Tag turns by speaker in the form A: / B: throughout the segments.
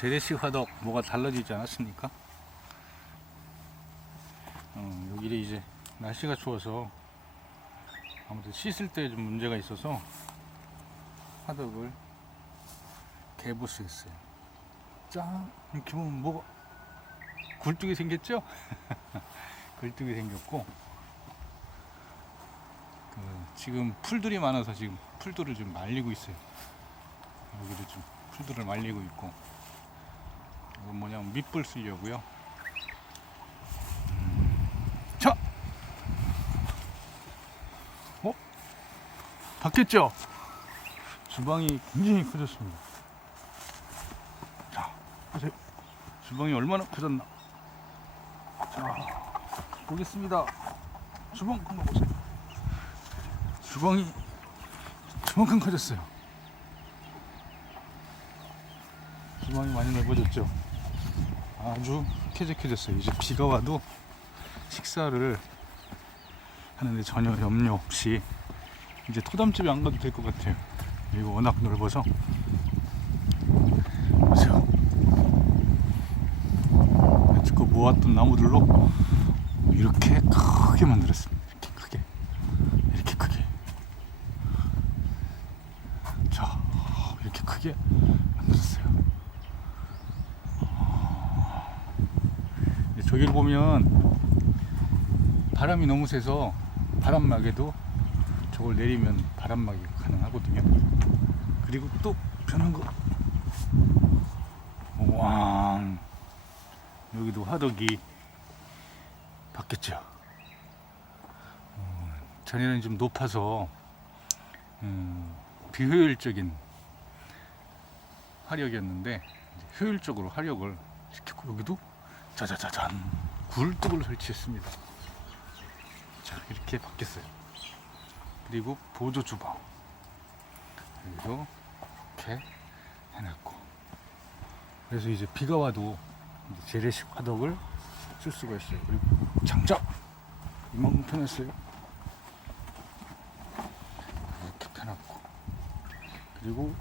A: 재래식 화덕 뭐가 달라지지 않았습니까? 어, 여기를 이제 날씨가 추워서 아무튼 씻을 때 좀 문제가 있어서 화덕을 개보스했어요. 짠! 이렇게 보면 뭐가 굴뚝이 생겼죠? 굴뚝이 생겼고 그 지금 풀들이 많아서 지금 풀들을 좀 말리고 있어요. 여기도 좀 풀들을 말리고 있고 이건 뭐냐면 밑불 쓰려고요. 음, 자, 어? 바뀌었죠? 주방이 굉장히 커졌습니다. 자, 보세요. 주방이 얼마나 커졌나? 자, 보겠습니다. 주방 한번 보세요. 주방이 저만큼 커졌어요. 주방이 많이 넓어졌죠. 아주 쾌적해졌어요. 이제 비가 와도 식사를 하는데 전혀 염려 없이 이제 토담집에 안 가도 될 것 같아요. 여기가 워낙 넓어서 보세요. 여태껏 모았던 나무들로 이렇게 크게 만들었습니다. 이렇게 크게. 이렇게 크게. 자, 이렇게 크게 만들었어요. 이제 저기를 보면 바람이 너무 세서 바람막에도 저걸 내리면 바람막이 가능하거든요. 그리고 또 변한 거. 왕. 여기도 화덕이 바뀌었죠. 어, 전에는 좀 높아서 음, 비효율적인 화력이었는데 효율적으로 화력을 시켰고 여기도 짜자자잔 굴뚝을 설치했습니다. 자 이렇게 바뀌었어요. 그리고 보조 주방 여기도 이렇게 해놨고 그래서 이제 비가 와도 재래식 화덕을 쓸 수가 있어요. 그리고 장작 이만큼 펴놨어요. 이렇게 펴놨고 그리고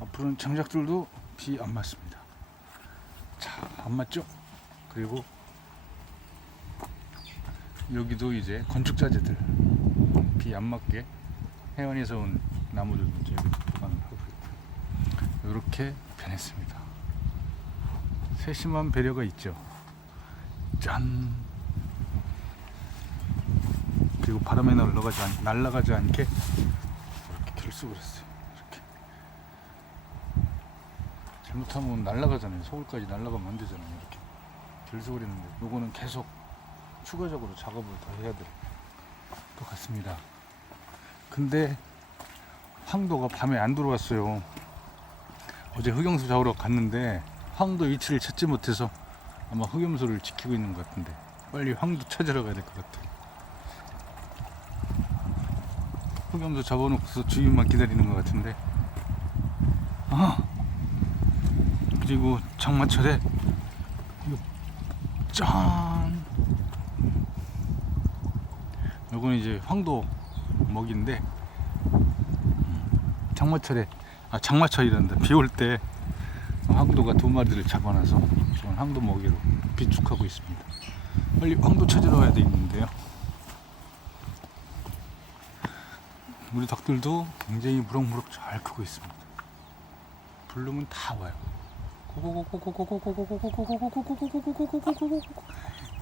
A: 앞으로는 장작들도 비 안 맞습니다. 자, 안 맞죠? 그리고 여기도 이제 건축자재들 비 안 맞게 해안에서 온 나무들도 이제 보관을 하고 있고 이렇게 변했습니다. 세심한 배려가 있죠. 짠. 그리고 바람에 날아가지 않게 이렇게 결속을 했어요. 이렇게. 잘못하면 날아가잖아요. 서울까지 날아가면 안 되잖아요. 이렇게 했는데 요거는 계속 추가적으로 작업을 더 해야 될 것 같습니다. 근데 황도가 밤에 안 들어왔어요. 어제 흑염소 잡으러 갔는데 황도 위치를 찾지 못해서 아마 흑염소를 지키고 있는 것 같은데 빨리 황도 찾으러 가야 될 것 같아요. 흑염소 잡아놓고서 주인만 기다리는 것 같은데 아 그리고 장마철에 짠. 요거는 이제 황도 먹인데 음, 장마철에 아 장마철이란다. 비 올 때 황도가 두 마리를 잡아놔서 저는 황도 먹이로 비축하고 있습니다. 빨리 황도 찾으러 가야 되겠는데요. 우리 닭들도 굉장히 무럭무럭 잘 크고 있습니다. 부르면 다 와요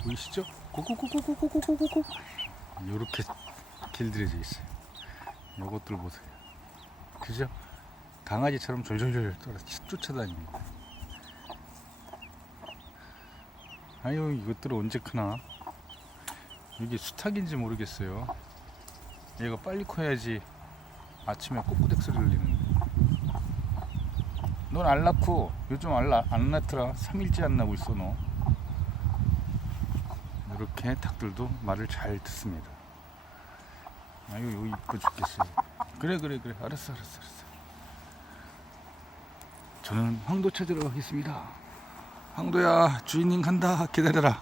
A: 보이시죠? 요렇게 길들여져 있어요. 요것들 보세요. 그죠? 강아지처럼 졸졸졸 돌아 쫓아다닙니다. 아유 이것들은 언제 크나? 이게 수탉인지 모르겠어요. 얘가 빨리 커야지 아침에 꼬꼬댁 소리를 내는데 넌 안 낳고 요즘 안, 낳- 안 낳더라 3일째 안 나고 있어 너. 이렇게 닭들도 말을 잘 듣습니다. 아유 이거 이뻐 죽겠어요. 그래 그래 그래. 알았어 알았어 알았어. 저는 황도 찾으러 가겠습니다. 황도야 주인님 간다. 기다려라